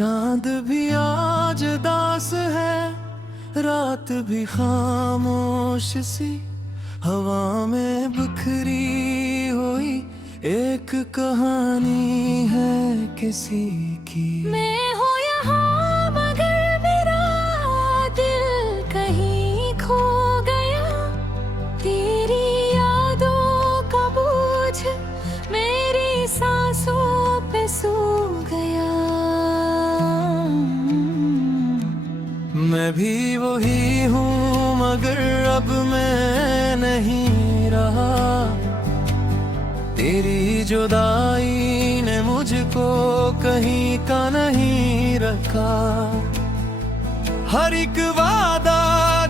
चांद भी आज दास है, रात भी खामोश सी, हवा में बिखरी हुई एक कहानी है किसी की। मैं हूँ यहाँ मगर मेरा दिल कहीं खो गया, तेरी यादों का बोझ मेरी सांसों पे सो गया। मैं भी वही हूँ मगर अब मैं नहीं रहा, तेरी जुदाई ने मुझको कहीं का नहीं रखा। हर एक वादा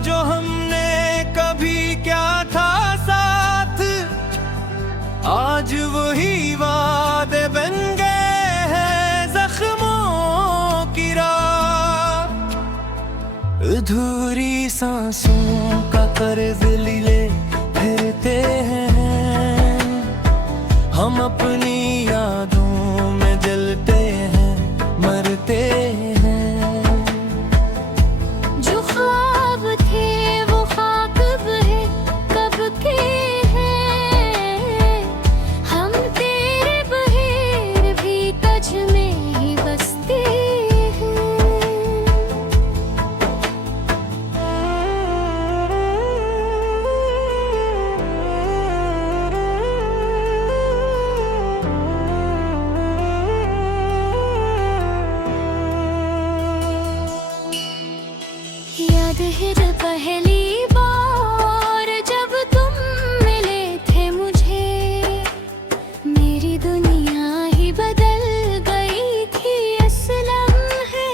जो हमने कभी क्या था साथ, आज वही वादे बन गए हैं जख्मों की राह। अधूरी सांसों का कर्ज लिए फिरते हैं हम, अपनी यादों में जलते हैं मरते हैं। जो ख्वाब थे वो खाक है कब के हैं, हम तेरे बहेर भी तज में ही बसते याद है जब पहली बार जब तुम मिले थे मुझे, मेरी दुनिया ही बदल गई थी असलम है।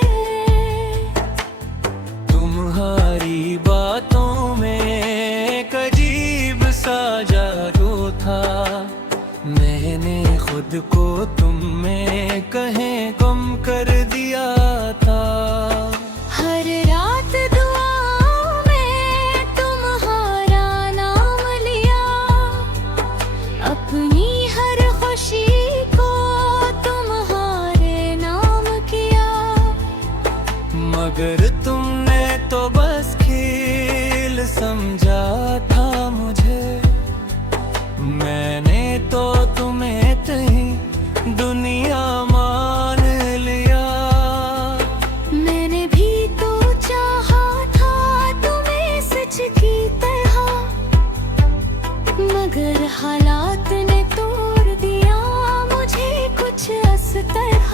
तुम्हारी बातों में एक अजीब सा जादू था, मैंने खुद को तुम में कहीं गुम कर दिया था। हर रात दुआओं में तुम्हारा नाम लिया, अपनी हर खुशी को तुम्हारे नाम किया। मगर तुमने तो बस खेल समझा था मुझे, मैंने तो तुम्हें तही दुनिया मान लिया। मैंने भी तो चाहा था तुम्हें सच की तरह, मगर हालात ने तोड़ दिया मुझे कुछ इस तरह।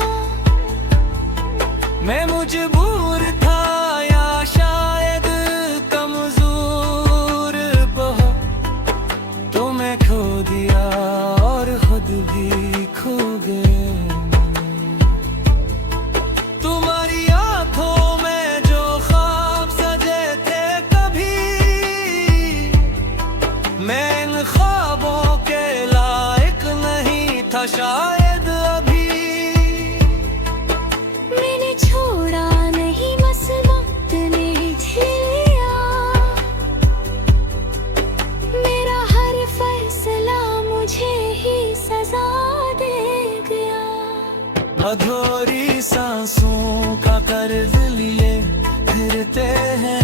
मैं मजबूर था या शायद कमजोर बहुत, तुम्हें खो दिया और खुद भी खो गए। तुम्हारी आंखों में जो ख्वाब सजे थे कभी, मैं इन ख्वाबों के लायक नहीं था शायद अभी। मैंने छोड़ा नहीं बस वक्त ने झेलिया, मेरा हर फैसला मुझे ही सजा दे गया। अधूरी सांसों का कर्ज लिए फिरते हैं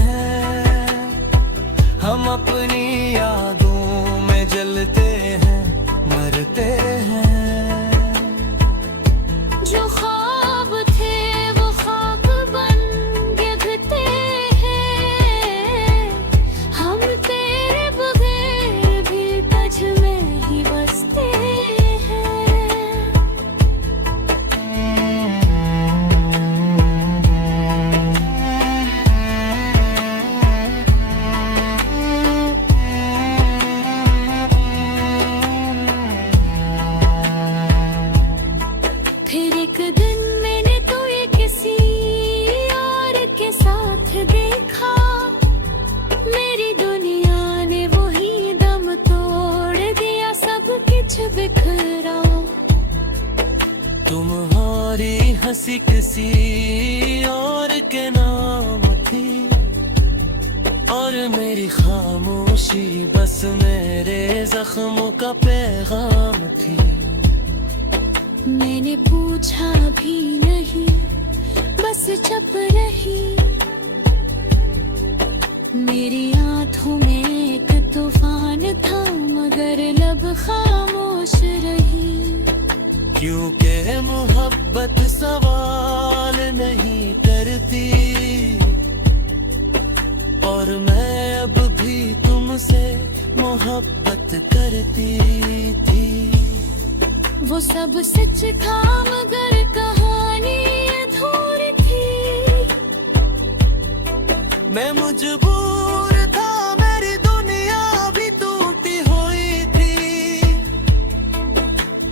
हम, अपनी यादों में जलते हैं मरते हैं। जो ख्वाब थे वो खाक बन गिरते हैं, हम तेरे बगैर भी तज में ही बसते हैं। फिर एक दिन मैंने तुझे किसी और के साथ देखा, मेरी दुनिया ने वही दम तोड़ दिया, सब कुछ बिखरा। तुम्हारी हंसी किसी और के नाम थी, और मेरी खामोशी बस मेरे जख्मों का पैगाम थी। मैंने पूछा भी नहीं चप रही, मेरी आंखों में एक तूफान था मगर लब खामोश रही। क्योंकि मोहब्बत सवाल नहीं करती और मैं अब भी तुमसे मोहब्बत करती थी। वो सब सच था मगर कहानी अधूरी थी। मैं मजबूर था, मेरी दुनिया भी टूटी हुई थी।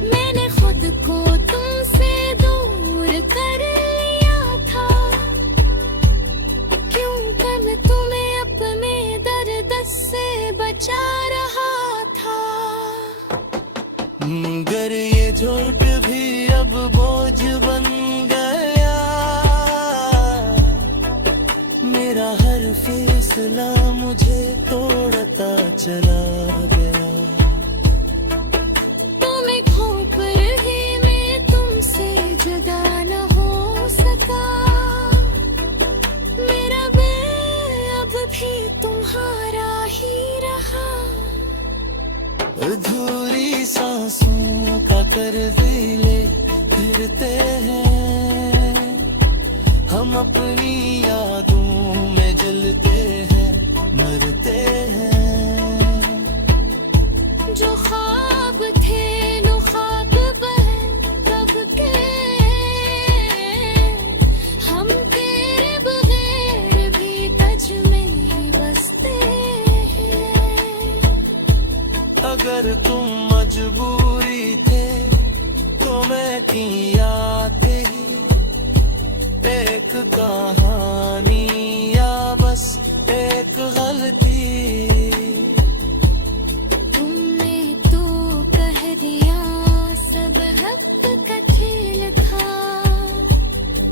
मैंने खुद को तुमसे दूर कर लिया था, क्यों कर मैं तुम्हें अपने दर्द से बचा रहा था। मगर ये झूठ भी अब बोझ बन गया, मेरा हर फैसला मुझे तोड़ता चला गया। तुम्हें खो कर ही मैं तुमसे जुदा न हो सका, मेरा दिल अब भी तुम्हारा ही रहा। अधूरी सांसों का कर्ज ले फिरते हैं हम, अपनी यादों में जलते हैं मरते हैं। जो ख्वाब थे लो ख्वाब बन कब के, हम तेरे बगैर भी टच में ही बसते हैं। अगर तुम मजबूरी थे तो मैं थी आते ही एक कहानी या बस एक गलती। तुमने तो कह दिया सब हक का खेल था,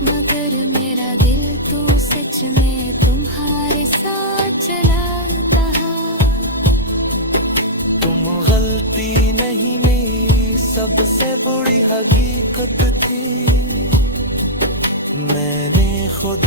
मगर मेरा दिल तो सच में तुम्हारे साथ चलाता है। तुम गलती नहीं मेरी सबसे बुरी हकीकत थी, मैंने खुद